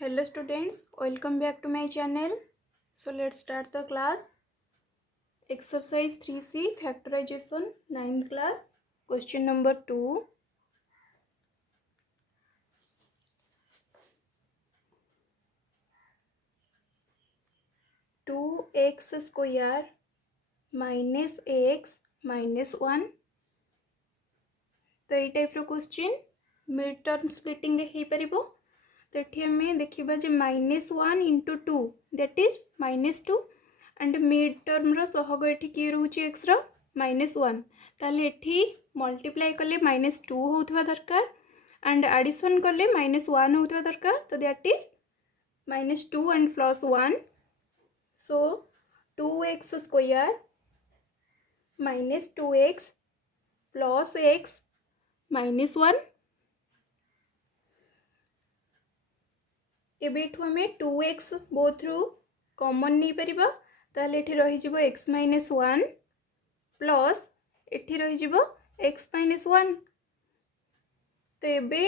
Hello students, welcome back to my channel. So let's start the class. Exercise 3C factorization 9th class. Question number 2. Two x square minus x minus 1. तो ये type question mid term splitting हो पारिबो. तो ये आम देखा जे -1 into 2 that is -2 and mid term सहग ये किए रोचे एक्स -1 ताले एठी मल्टीप्लाई कले -2 होता दरकार एंड एडिशन कले -1 होता दरकार. तो that is -2 and +1. So 2x square -2x plus x -1. एबेठू आम 2x बोथ रु कॉमन नहीं पारिबा. ताले एठी रही जिवो x -1 प्लस एठी रही जिवो x -1. तो एबे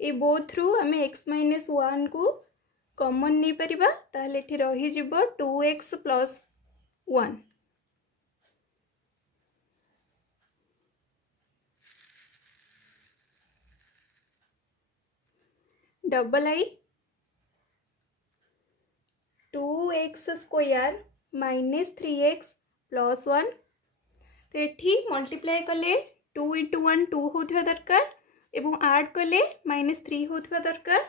ये बोथ रु आम x -1 को कॉमन नहीं पारिबा. ताले एठी रही जिवो 2x + 1. डबल आई 2x स्क्वायर -3x + 1. तो ये मल्टीप्लाई कले 2 × 1 2 होता दरकार एवं ऐड कले -3 होता दरकार.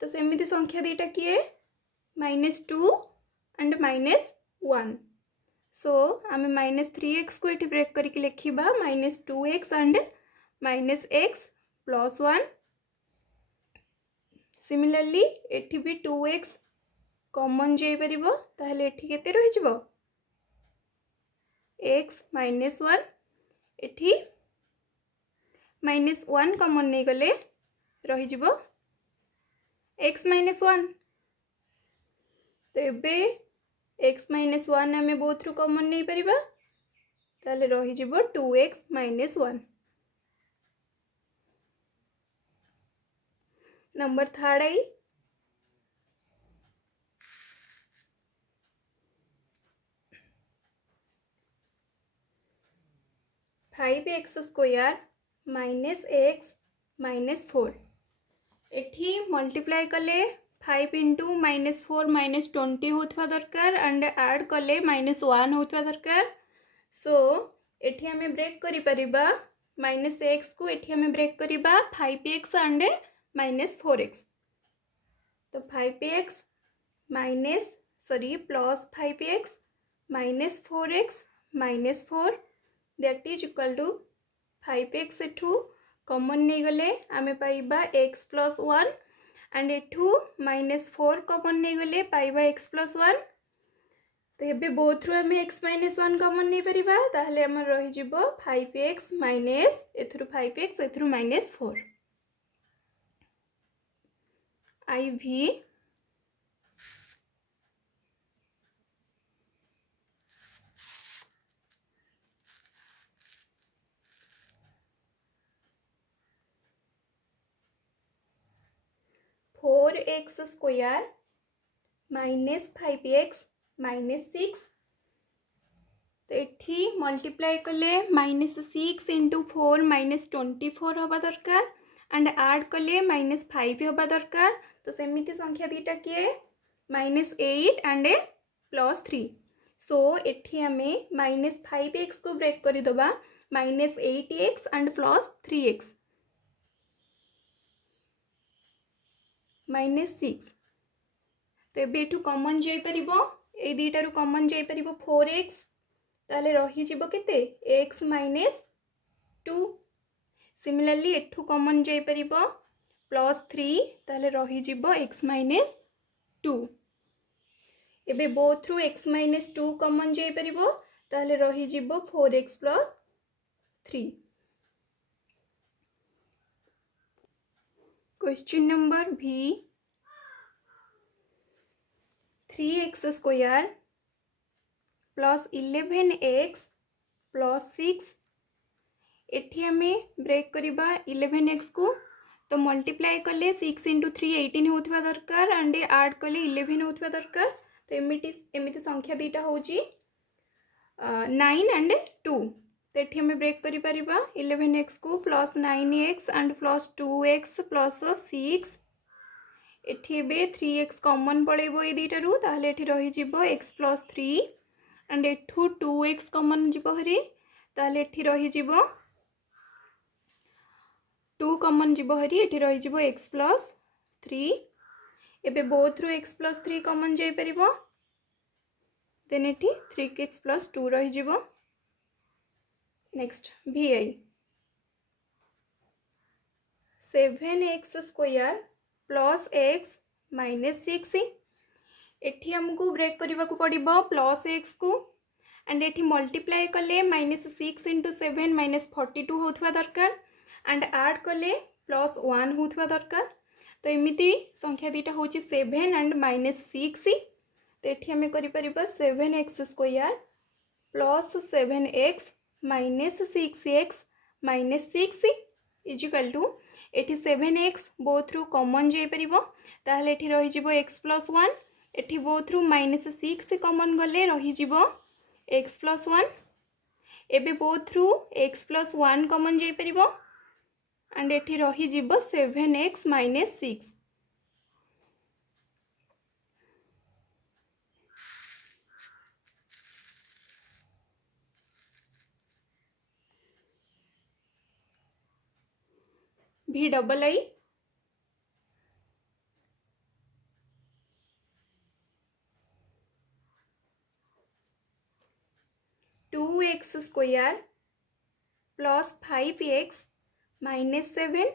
तो सेमती संख्या दीटा किए -2 एंड -1. सो आम -3x को ये ब्रेक करके लिखा -2x एंड -x + 1. सिमिलरली एठी भी 2x कॉमन जाई परिबो. ताहले एठी केते रहि जिवो x -1 एठी -1 कॉमन नहीं गले रहि जिवो x -1. तो एबे x -1 आम बोथ रु कॉमन नहीं परिबा. ताहले रहि जिवो 2x -1. नंबर थर्ड आई 5x स्क्वायर -x -4. एठी मल्टीप्लाई कले 5 × -4 -20 होता दरकार एंड ऐड कले -1 होता दरकार. सो एठी आम ब्रेक करि परिबा -x को एठी आम ब्रेक करिबा 5x एंड -4x. तो 5x plus 5x -4x -4 that is equal to 5x एठू कॉमन नहीं गले आमे पाइबा x + 1 एंड एठू -4 कॉमन नहीं गले पाइबा x + 1. तो ये बोथ रु आम x -1 कॉमन नहीं पारिबा. ताहले आम रही जिवो 5x एथुरु 5x एथुरु -4. IV 4x square -5x -6. तो ये मल्टीप्लाई कले -6 × 4 -24 हवा दरकार एंड ऐड कले -5 हवा दरकार. तो सेमिति संख्या दीटा किए -8 एंड +3. सो एठी आमे -5x को ब्रेक कर दबा -8x एंड +3x -6. तो ये कॉमन जाई परिबो ए दीटारू कॉमन जाई परिबो 4x. ताले रही जिवो केते x -2. सिमिलरली एठू कॉमन जाई परिबो +3. ताले रही जिवो x -2. एबे बोथ रु x -2 कॉमन जाई परिबो. ताले रही जिवो 4x + 3. क्वेश्चन नंबर भी 3x स्क्वायर +11x + 6. एठी आमे ब्रेक करिबा 11x को तो मल्टीप्लाई कले 6 इंटू 3 18 होता दरकार एंड आड कले 11 होता दरकार। तो एमती संख्या दीटा हूँ 9 एंड 2। तो ये आम ब्रेक कर 11x को plus 9x and plus 2x plus 6 eighty 3x कमन पड़ेब ये दुईटू ताहले रही x प्लस 3 एंड एठू 2x कमन जीव हरी ताहले रही 2 कमन जीव हरी एटी रही x प्लस 3 एबे बोथ रू x प्लस 3 कमन जाई परिबो देन एटी 3x प्लस 2 रही जीवो। Next vi 7x square plus x minus 6 एठी हमको ब्रेक करने को पड़िबो प्लस x को एंड एठी मल्टीप्लाई कले -6 इंटू 7 -42 होता दरकार एंड आड कले +1 होता दरकार। तो एमती संख्या दीटा हूँ 7 एंड -6। तो ये आम कर 7x square plus 7x minus 6x minus 6 equal to एटी 7x बोथ रू कमन जापर ताहले एठी रही x प्लस 1 एठी बोथ रू -6 कमन गले रही x प्लस 1 एबे बोथ रू x प्लस 1 कमन जापर एंड एठी रही 7x माइनस 6। भी डबल आई 2x square plus 5x minus 7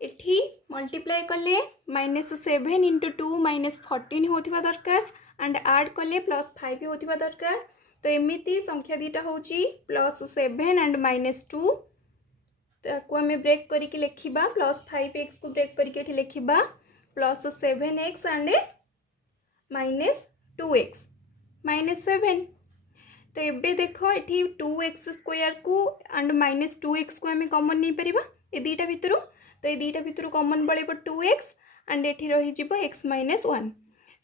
एठी मल्टीप्लाई कले -7 इंटू 2 -14 होता दरकार एंड आड कले +5 होता दरकार। तो एमती संख्या दीटा हूँ +7 एंड -2 ताको आम ब्रेक करके लिखा +5x को ब्रेक करके लिखा +7x एंड -2x -7। तो ये देख ये 2x स्क्वायर को एंड -2x को आम कमन नहीं पार ये दुईटा भितर। तो ये दुईटा भितर कमन पड़े 2x एंड ये रही x माइनस 1।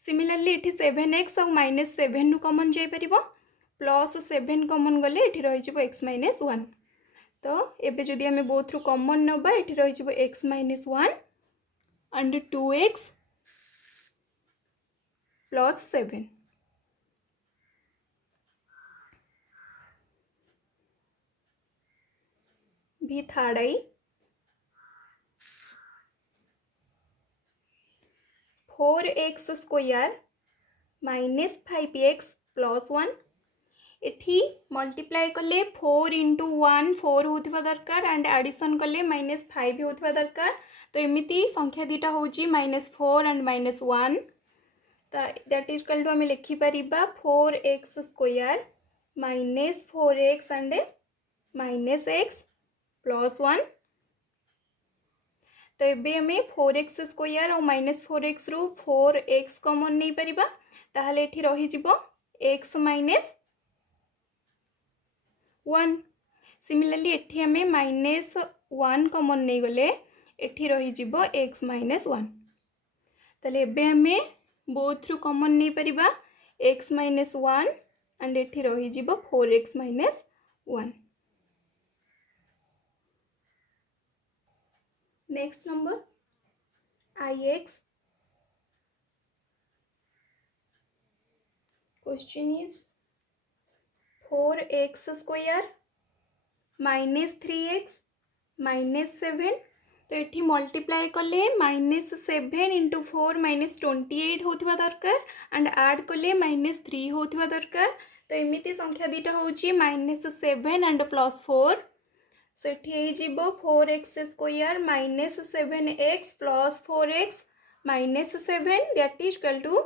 सिमिलरली ये 7x और -7 कमन जापर +7 कमन गले ये रही x माइनस 1। तो एबे जदि आम बोथ रू कमन नबा ये रही x minus 1 and 2x plus 7। भी थर्ड आई 4x square minus 5x plus 1 एठी मल्टीप्लाई कले 4 इंटू 1 4 होता दरकार एंड एडिशन कले -5 होता दरकार। तो एमती संख्या दीटा हूँ -4 and -1 that is equal to आम लिखिपर 4x square minus 4x and -x plus 1। तो ये आम 4x स्क्वायर और -4x रू 4x कमन नहीं पार ताहले एठी रही x माइनस 1। सिमिलरली एठी आम -1 कमन नहीं गले एठी रही x माइनस 1। ताले एबे आम बोथ रू कमन नहीं पार x माइनस 1 एंड एठी रही 4x minus 1। Next number ix question is 4x square minus 3x minus 7। तो ये मल्टीप्लाई कले -7 इंटू 4 -28 होता दरकार एंड आड कले -3 होता दरकार। तो एमती संख्या दीटा हूँ -7 एंड +4 से 4x square -7x plus 4x -7 that is equal to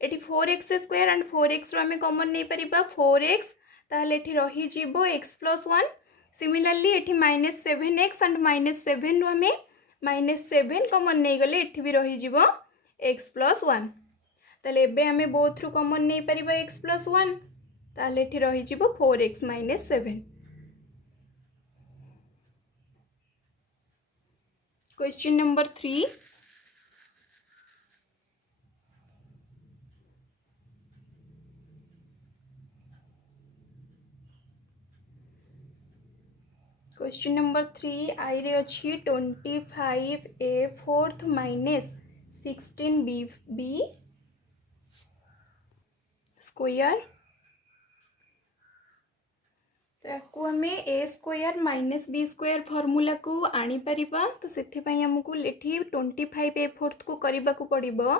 ये 4x स्क्वायर एंड 4x रू आम कमन नहीं पार 4x ताहले ये रही x प्लस 1। सिमिलरली ये -7x एंड -7 रू आम -7 कमन नहीं गले ये भी रही x प्लस 1। ताहले एबे आम बोथ रू कमन नहीं पार x प्लस 1 ताहले ये रही 4x minus 7। Question number 3, question number 3 I रे अच्छी 25a4 माइनस 16b स्क्वायर ताकू आम a square minus b square formula को आनी परिबा। तो से आमको एठी 25a4 को करने को पड़ो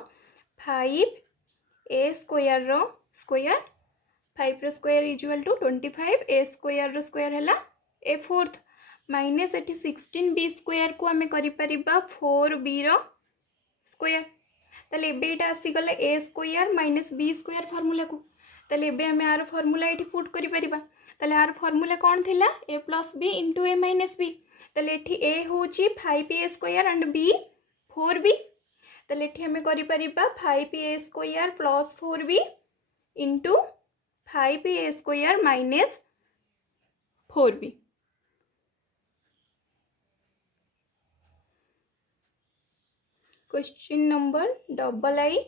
5a स्क्वायर रो स्क्वायर 5 रो square equal to 25 a square रो स्क्वायर है a4 minus eighty 16b square को आम कर 4b रो स्क्वायर। ताले एटा आसीगला a square minus b square formula को। ताले एबे आम आर फर्मूला ये पुट करिपरिबा। ताले आर फर्मूला कौन थिला a plus b into a minus b. ताले एठी ए होची 5a square and B 4b। ताले एठी आम करिपरिबा 5a square plus 4b into 5a square minus 4b। Question number double आई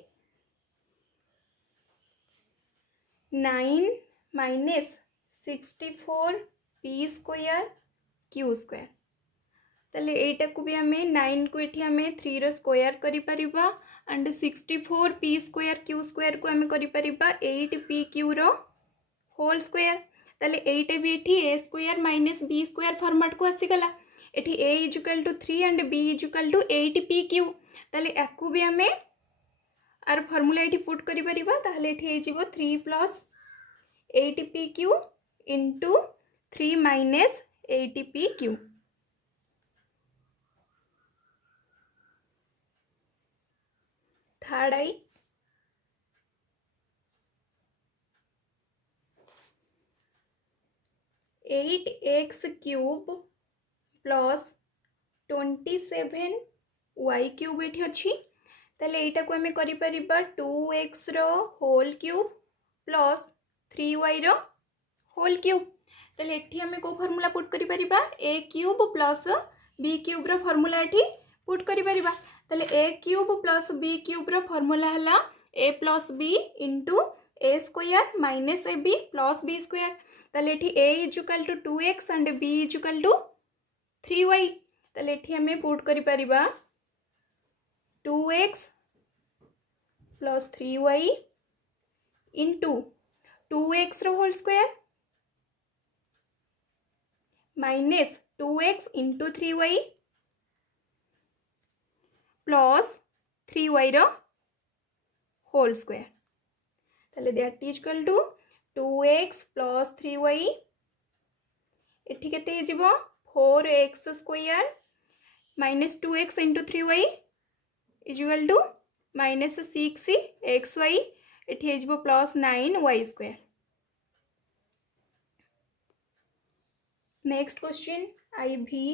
9 minus 64p square q square. ताले एटा को भी आम 9 को ये आम 3 रो स्क्वायर करिपरिबा and 64p square q square को आम करिपरिबा 8p क्यू रो होल स्क्वायर। ताले एटा भी ये a square minus b square format को आसीगला। एठी a equal to 3 and b equal to 8p q. ताले याकू भी आम आर फर्मूला ये पुट करिपरिबा। ताहले एठी हे जिवो 3 plus 8p q into 3 minus 8p q. Third I 8x cube plus 27y cube ये अच्छी। ताले एटा को आम करिपरिबा 2x रो होल क्यूब प्लस 3y रो होल क्यूब। ताले एठी आम को फॉर्मूला पुट करिपरिबा a cube plus b cube रो फॉर्मूला एठी पुट करिपरिबा। ताले a cube plus b cube रो फॉर्मूला हला a plus b into a square minus ab plus b square. ताले एठी a equal to 2x and b equal to 3y। ताले एठी आम put करिपरिबा 2x plus 3y into 2x रो whole square minus 2x into 3y plus 3y रो whole square. ताले that is equal to 2x plus 3y एठी केते हे जिवो 4x square minus 2x into 3y is equal to minus 6xy एठी हे जिवो plus 9y square. Next question I भी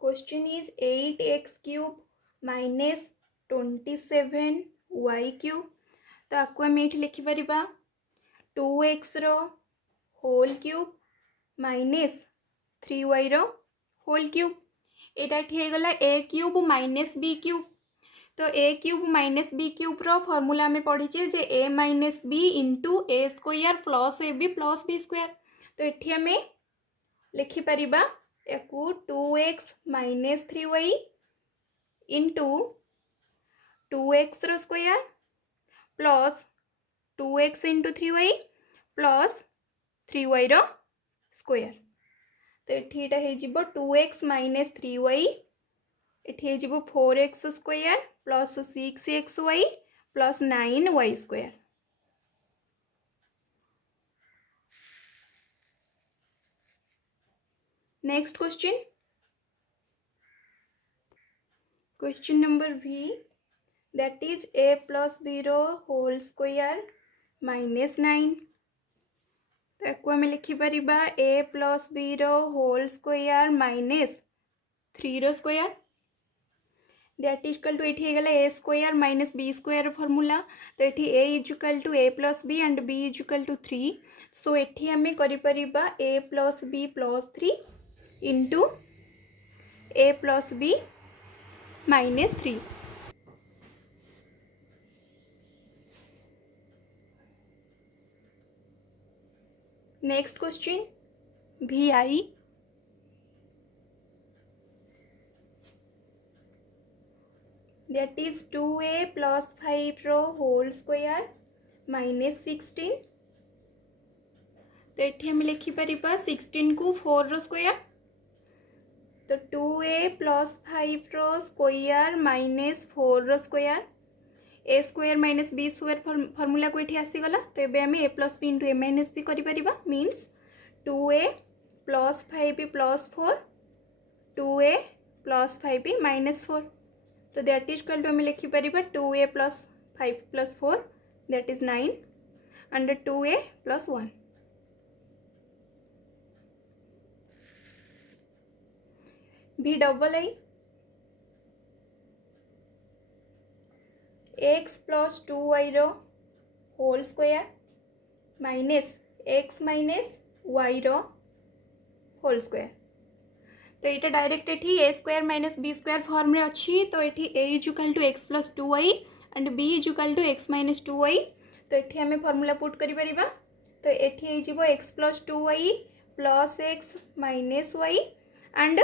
question is 8x cube minus 27y cube. तो आपको आम ये लिखिपर 2x रो होल क्यूब माइनस 3y रो होल क्यूब। एटा गला a cube minus b cube. तो a cube minus b cube रो फॉर्मूला आम पढ़ीचे जे a minus b into a square plus ab plus b square. तो ये आम लिखिपर याकू 2x minus 3y into 2x रो square plus 2x into 3y plus 3y रो स्क्वायर। तो ये हो 2x माइनस 3y ये हो 4x square plus 6xy plus 9y square. Next question question number v that is a plus b रो whole square minus 9। तो आम लिखिपर a प्लस b रो होल स्क्वायर माइनस 3 रो square that is equal to ये गला a square minus b square formula. तो ये a equal to a plus b and b equal to 3। So ये आम करिपरिबा a plus b plus 3 into A plus B minus 3। Next question V I that is 2a plus 5 row whole square minus 16। तो ये आम लिखिपर 16 को 4 रो square, तो 2a plus 5 रो स्क्वायर माइनस 4 रो square, a square minus b square formula को ये आसीगला। तो ये आम a plus b into a minus b कर means 2a plus 5 plus 4 2a plus 5 minus 4। तो दैट इज कल टू आम लिखिपर 2a plus 5 plus 4 that is 9 under 2a plus 1। B double I x plus 2y रो whole square minus x minus y रो whole square. तो ये direct ये a square minus b square form रे अच्छी। तो ये a is equal to x plus 2y and b is equal to x minus 2y। तो ये आम फर्मूला पुट करिपरिबा। तो ये हो X plus 2y plus X minus Y and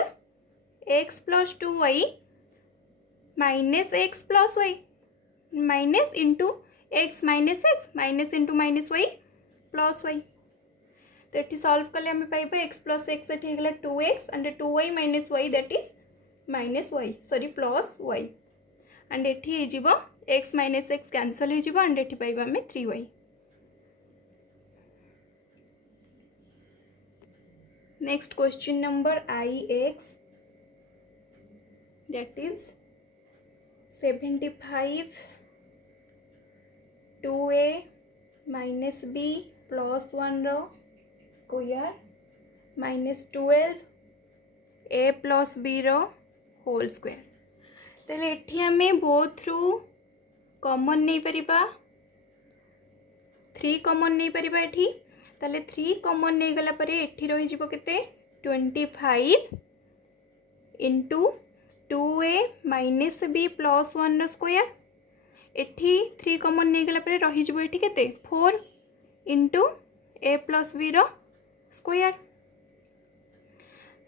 X plus 2y minus X plus Y minus into X minus into minus Y plus Y. तो ये solve कले आम पाइबा एक्स प्लस एक्स ये होगा 2x and 2y minus Y that is minus Y sorry plus Y and ये हो X minus X cancel हो एंड ये पाइबा आम 3y। Next question number ix that is 75 2a minus b plus 1 रो square minus 12 a plus b रो whole square. तेरे एठी आमे बोथ रु कॉमन नहीं परिबा 3 कॉमन नहीं परिबा एठी। ताले 3 कॉमन नहीं गला परे एठी रही जिवो केते 25 into 2a minus b plus 1 रो स्क्वायर। एठी 3 कॉमन नहीं गला परे रही जिवो एठी केते 4 इंटू a प्लस b रो स्क्वायर।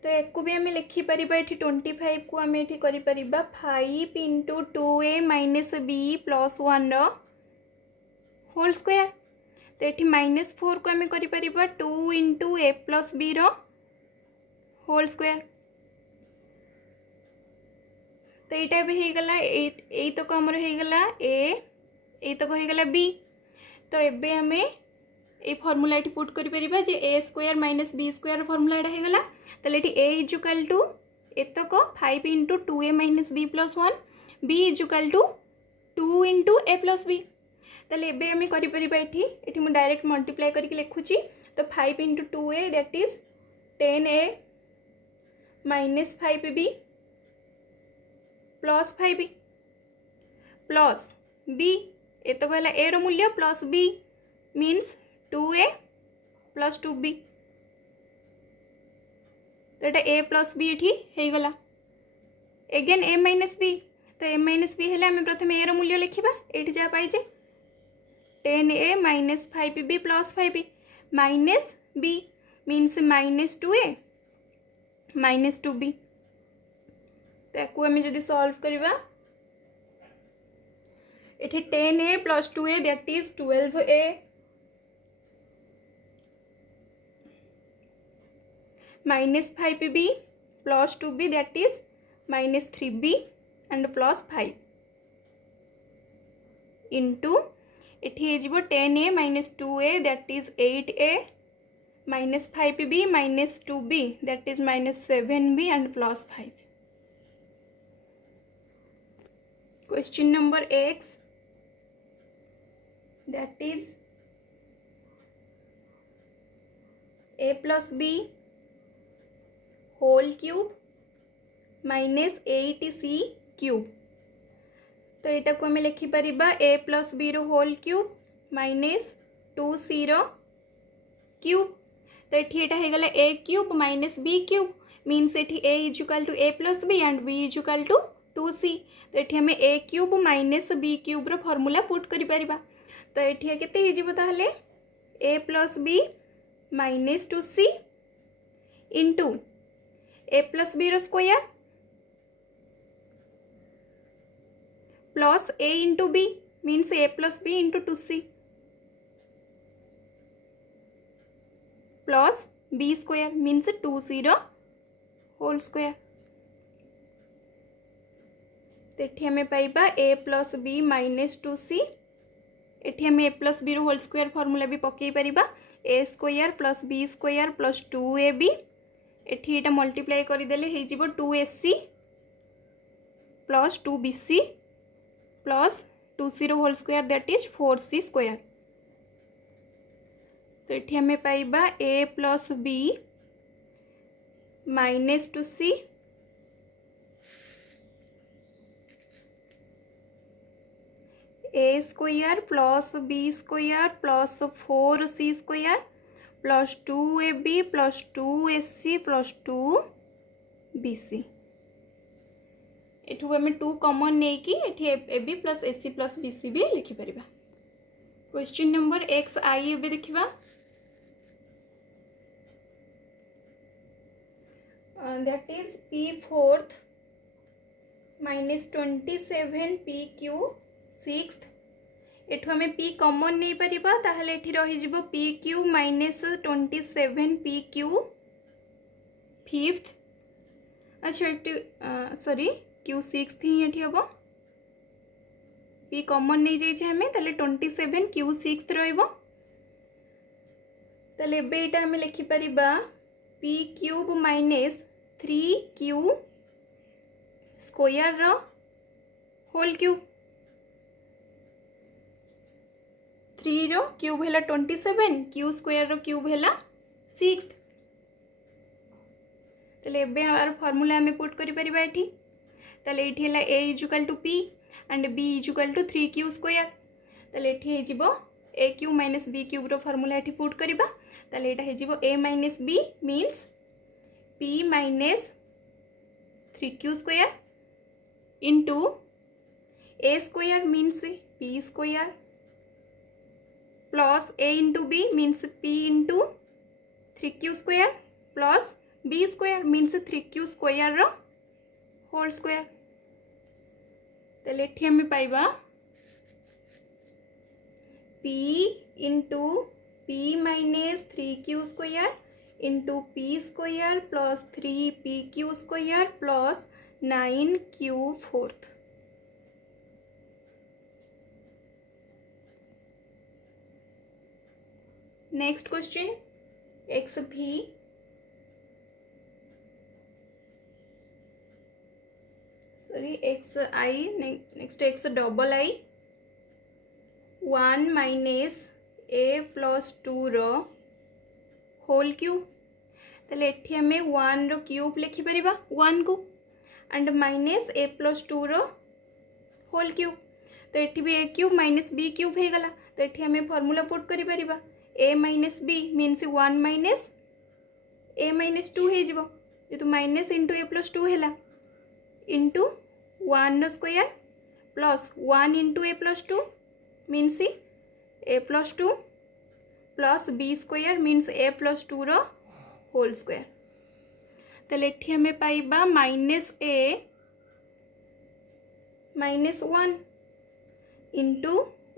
तो एक भी आम लिखिपर ये 25 को आम ये कर 5 into 2a minus B plus 1 whole square. तो ये माइनस 4 को आम कर 2 इंटू ए प्लस बी होल स्क्वायर। तो यहाँ भी होगला यही तक आमर होगला ए तक होगला बी। तो ये आम ये फर्मूला ये पुट कर a square minus b square formula यहाँ होगला। तो ये ए इज इक्वल टू एतक 5 into 2a minus B plus 1 b is equal to 2 into A plus b. तो ये आम कर मुझे डायरेक्ट मल्टीप्लाई करके लिखुची। तो 5 into 2a that is 10a minus 5b plus 5b plus b एतक है ए रो मूल्य plus b means 2a plus 2b। तो ये a प्लस b ये होगला एगेन a माइनस b। तो a माइनस b है प्रथम a रो मूल्य लिखा ये जहाँ पाइजे 10a minus 5b plus 5b minus b means minus 2a minus 2b। तो आम जब सॉल्व करवा ये 10a plus 2a that is 12a minus 5b plus 2b that is minus 3b and plus 5 into ये 10a minus 2a that is 8a minus 5b minus 2b that is minus 7b and plus 5। Question number x that is a plus b whole cube minus 8c cube. तो यहाँ को आम लिखिपर a plus b रो whole cube minus 2c रो cube. तो ये होगला a cube minus b cube means एठी a is equal to a plus B and b is equal to 2c। तो ये आम a cube minus b cube रो फॉर्मूला पुट करि परिबा। तो ये केते हे जिवो ताहले a plus B minus 2c into a plus B रो square plus a into b means a plus b into 2c plus b square means 2c रो होल स्क्वायर। तो ये आम पाइबा a plus B minus 2c। ये आम a plus B रो whole square formula भी पकई परिबा a square plus b square plus 2ab। एठी एटा मल्टीप्लाई करदेले हे जिवो 2ac plus 2bc plus 2c रो whole square that is 4c square. तो ये आम पाइबा a plus B minus 2c a square plus b square plus 4c square plus 2ab plus 2ac plus 2bc। एठू आम 2 कॉमन नहीं कि A B plus AC plus bc भी लिखिपर। क्वेश्चन नंबर एक्स आई ए देखा that is p fourth minus 27 p q six. एठू आम p कॉमन नहीं पारिबा ताहले एठी रही जिवो p Q minus 27 p Q fifth. अच्छा एटी सॉरी क्यू सिक्स ही ये हम पी कॉमन नहीं जाइए आम ताले 27 क्यू सिक्स रहा आम लिखिपर p cube minus 3 Q square whole cube 3 रो क्यूब है 27 क्यू स्क्वायर रो क्यूब है 6। ताले यार फॉर्मूला आम पुट करी ताले ये a is equal to p and b is equal to 3 Q square. ताले ये a cube minus b cube रो फॉर्मूला ये पुट करवा ताले ये a minus b means p minus 3 Q square into a square means p square plus a into b means p into 3 Q square plus b square means 3 Q square रो whole square. ताले आम पाइबा p into p minus 3 Q square into p square plus 3p q square plus 9 q fourth. Next question x भी sorry x I next x double I 1 minus a plus 2 रो whole cube. ताले एठी हमें 1 रो cube लिखिपर 1 को and minus a plus 2 रो whole cube. तो ये भी a cube minus b cube हो गला। तो ये हमें फॉर्मूला पुट करि परिबा a minus b means 1 minus a minus 2 हो जिवो जेतु माइनस इंटू a प्लस 2 है इंटू 1 रो square plus 1 into a plus 2 means a plus 2 plus b square means a plus 2 रो होल स्क्वायर। ताले एठी हमें पाइबा minus a minus 1 into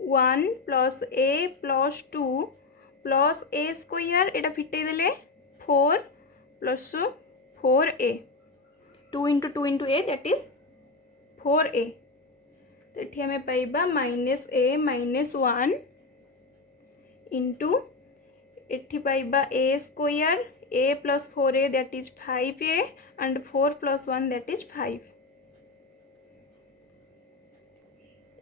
1 plus a plus 2 plus a square एटा फिटे देले 4 plus 4a 2 into 2 into a that is 4a। तो ये हमें पाइबा माइनस a माइनस 1 इंटू एठी पाइबा a square a plus 4a that is 5a and 4 plus 1 that is 5।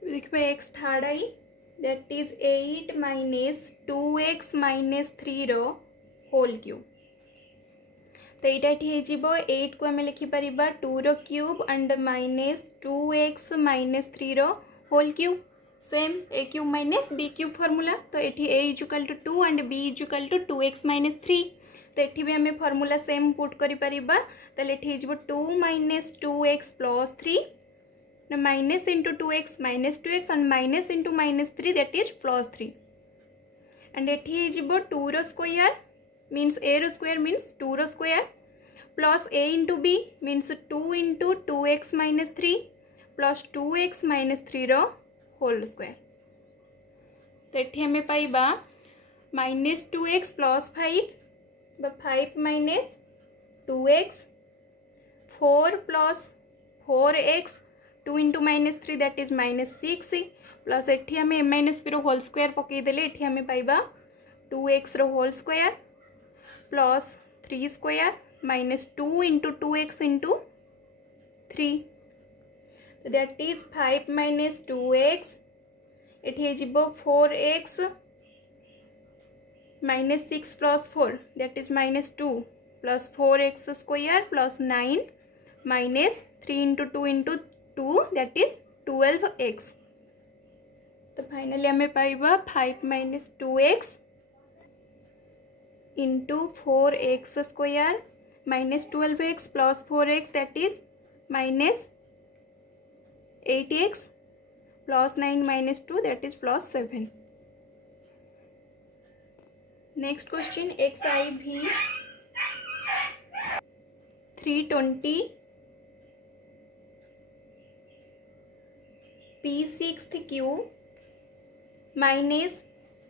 देखिए x third I that is 8 minus 2x minus 3 रो whole cube. तो यहाँ 8 को आम लिखिपर 2 रो cube and minus 2x minus 3 रो whole cube same a cube minus b cube formula. तो ये a is equal to 2 and b is equal to 2x minus 3। तो ये भी आम फर्मूला सेम पुट कर two minus 2x plus 3 minus into 2x minus 2x and minus into minus 3 that is plus 3 and ये 2 रो square means a रो square means 2 रो square plus a into b means 2 into 2x minus 3 plus 2x minus 3 रो whole square. तो ये आम पाइबा minus 2x plus 5 minus 2x 4 plus 4x 2 into minus 3 that is minus 6 plus एटी आम एम माइनस पी रोल स्क्वायर पकईदे ये आम पाइबा 2x रो whole square plus 3 square minus 2 into 2x into 3 that is 5 minus 2x ये 4x minus 6 plus 4 that is minus 2 plus 4x square plus 9 minus 3 into 2 into 2 that is 12x। तो finally आम पाइबा 5 minus 2x into 4x square minus 12x plus 4x that is minus 8x plus 9 minus 2 that is plus 7। Next question XIV 320 P6Q minus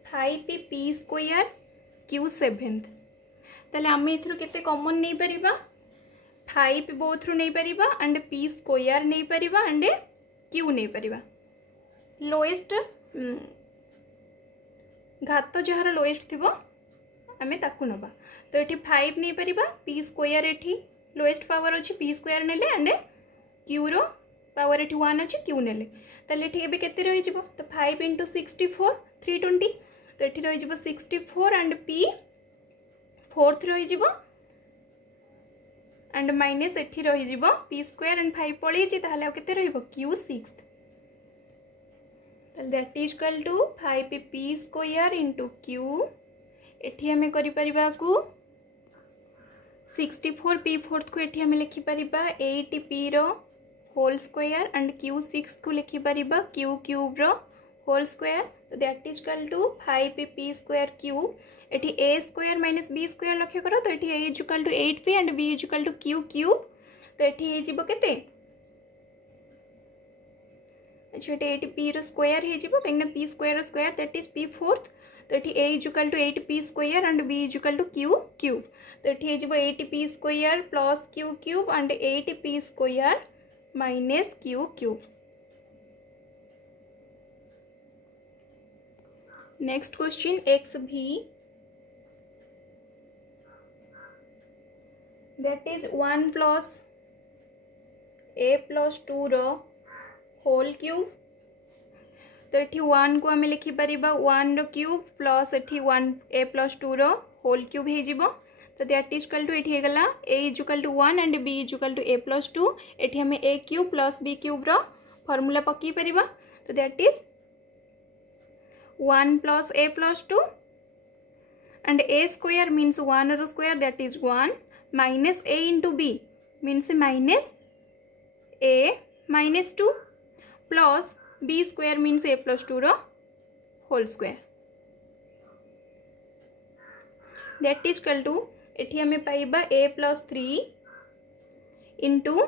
5P square Q7 ताले आम ए common नहीं Paribas 5 both रु नहीं Paribas and P square नहीं Paribas and Q नहीं Paribas lowest घात जहाँ lowest थी आम ताकू नवा। तो ये 5 नहीं पारिबा P स्क्वायर ये लोएस्ट पावर अच्छी P स्क्वायर नेले एंड Q रो पावर ये 1 अच्छी Q नेले ताले ये केते रही तो 5 इंटू 64 320 तो ये रही 64 एंड P 4th रही एंड माइनस एठी रही P स्क्वायर एंड 5 पलैची केते रहिबो Q 6th that is equal to 5P square into Q एठी हमें करि परिबा को 64 P 4th को एठी हमें लिखि परिबा 8P रो whole square and Q 6th को लिखि परिबा Q क्यूब रो होल स्क्वायर। तो that is equal to 5P square Q एठी A square minus B square लक्ष्य करो तो एठी A is equal to 8P and B is equal to Q cube तो एठी हे जिवो केते अच्छा ये 8P रो स्क्वायर हे जिवो कहीं P square square that is P 4th तो ये A is equal to 8P square and B is equal to Q cube तो ये हे 8P square plus Q cube and 8P square minus Q cube. Next question XV that is 1 plus A plus 2 रो whole cube तो ये 1 को आम लिखिपर 1 रो cube plus ये 1 A प्लस 2 रो होल क्यूब हो तो दैट इज इक्वल टू ये गला A is equal to 1 and B is equal to A plus 2 ये आम A cube plus B cube रो फॉर्मूला पकई परिबा तो that is 1 plus A plus 2 and A square means 1 रो square that is 1 minus A into B means minus A minus 2 plus B square means A plus 2 रो whole square that is equal to एठी हमें पाइबा A plus 3 into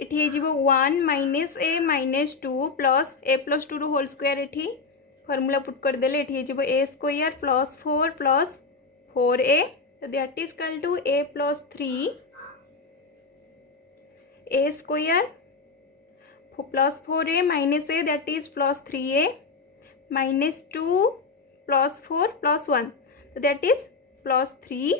एठी जीवो 1 minus A minus 2 plus A plus 2 रो whole square एठी formula put कर देले एठी जीवो A स्क्वायर प्लस 4A तो that is equal to A plus 3 A square plus 4A minus A that is plus 3A minus 2 plus 4 plus 1 तो that is plus 3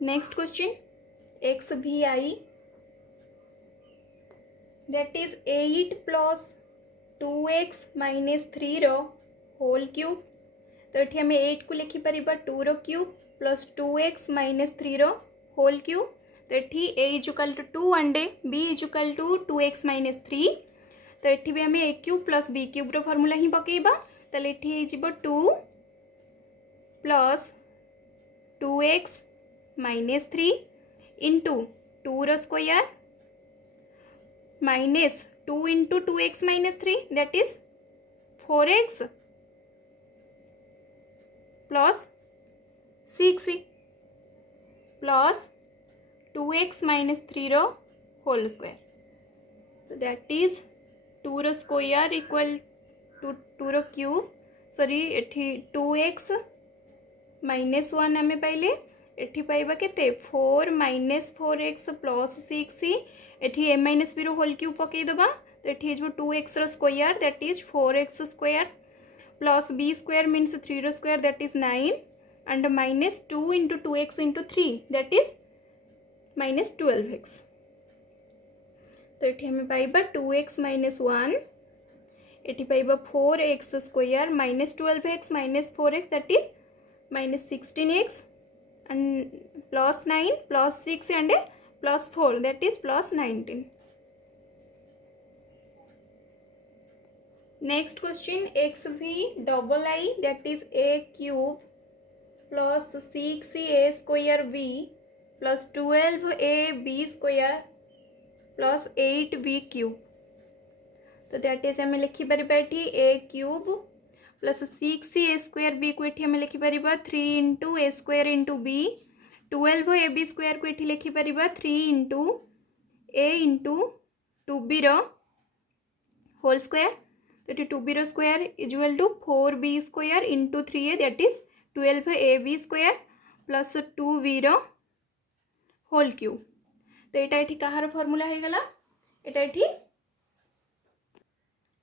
next question XVI that is 8 plus 2x minus 3 रो whole cube तो ये आम 8 को लिखिपर 2 रो cube plus 2x minus 3 रो whole cube तो ये A is equal to 2 and B is equal to 2x minus 3 तो ये भी आम ए क्यूब प्लस बी क्यूब्र फर्मूला ही पकेबा ताले ये 2 प्लस 2x माइनस 3 इंटू 2 रो square minus 2 into 2x minus 3 that is 4x plus 6 plus 2x minus 3 रो whole square so that is 2 रो स्क्वायर इक्वल टू 2 रो क्यूब सॉरी एठी 2x माइनस 1 आम पाइले एठी पाइबा केते 4 माइनस 4x प्लस 6 एठी a माइनस b रो होल क्यूब पकई दबा तो एठी हो 2x रो square that is 4x square plus b square means 3 रो square that is 9 and minus 2 into 2x into 3 that is minus 12x तो ये हमें पाइबा 2x माइनस 1 ये पाइबा 4x square minus 12x minus 4x that is minus 16x and plus 9 plus 6 and plus 4 that is plus 19. Next question xv double I that is a cube plus 6a square b plus 12ab square plus 8b cube. तो that is आम लिखिपर a cube plus 6a square b को ये लिखिपर 3 into a square into b 12ab square को ये लिखिपर 3 into a into 2b रो होल स्क्वायर तो ये 2b रो square equal to 4b square into 3a that is 12ab square plus 2b रो होल क्यूब तो यहाँ ये कहार फर्मूला हो गला ये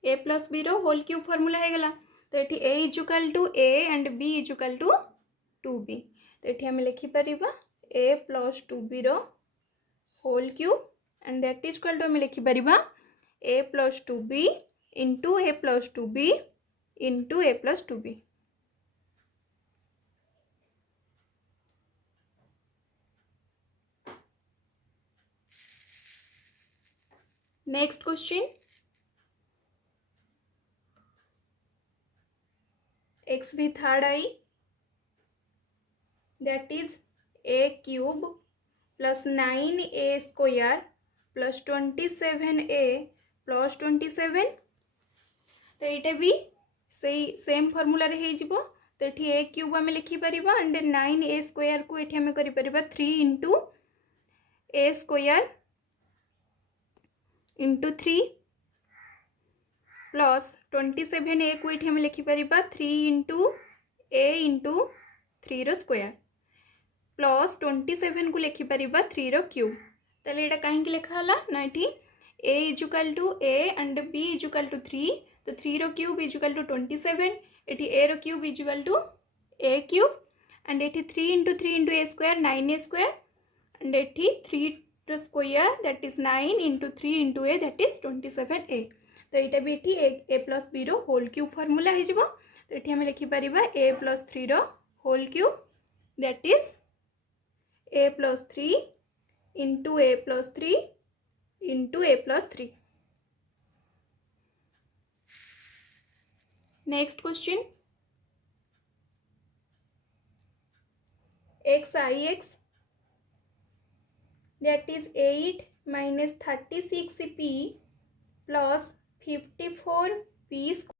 ए प्लस बी रो होल क्यूब फर्मूला हो गला तो ये a equal to a and b equal to 2b तो ये आम लिखिपर ए प्लस 2b रो whole cube and that is equal to आम लिखिपर a plus 2b into A plus 2b into A plus 2b. Next question xv third I that is a cube plus 9a square plus 27a plus 27 तो ये भी सही same formula रे हो तो ये ए क्यूब आम लिखिपर एंड 9a स्क्वायर को ये आम कर 3 into a square into 3 plus 27a को ये आम लिखिपर 3 इंटू ए इंटू 3 रो स्क्वायर प्लस 27 को लिखिपर 3 रो क्यूब ताले ये कहीं लिखाला ना ये a equal to a and b equal to 3 तो 3 रो क्यूब इजुकाल टू 27 ये ए रो cube equal to a cube and ये 3 into a square 9a square and ये 3 रो square that is 9 into 3 into a that is 27a तो यहाँ भी ये ए प्लस बी रो होल क्यूब फर्मूला हो तो ये आम लिखिपर ए प्लस 3 रो whole cube that is a plus 3 into a plus 3 into a plus 3. Next question xix that is 8 minus 36p plus 54p square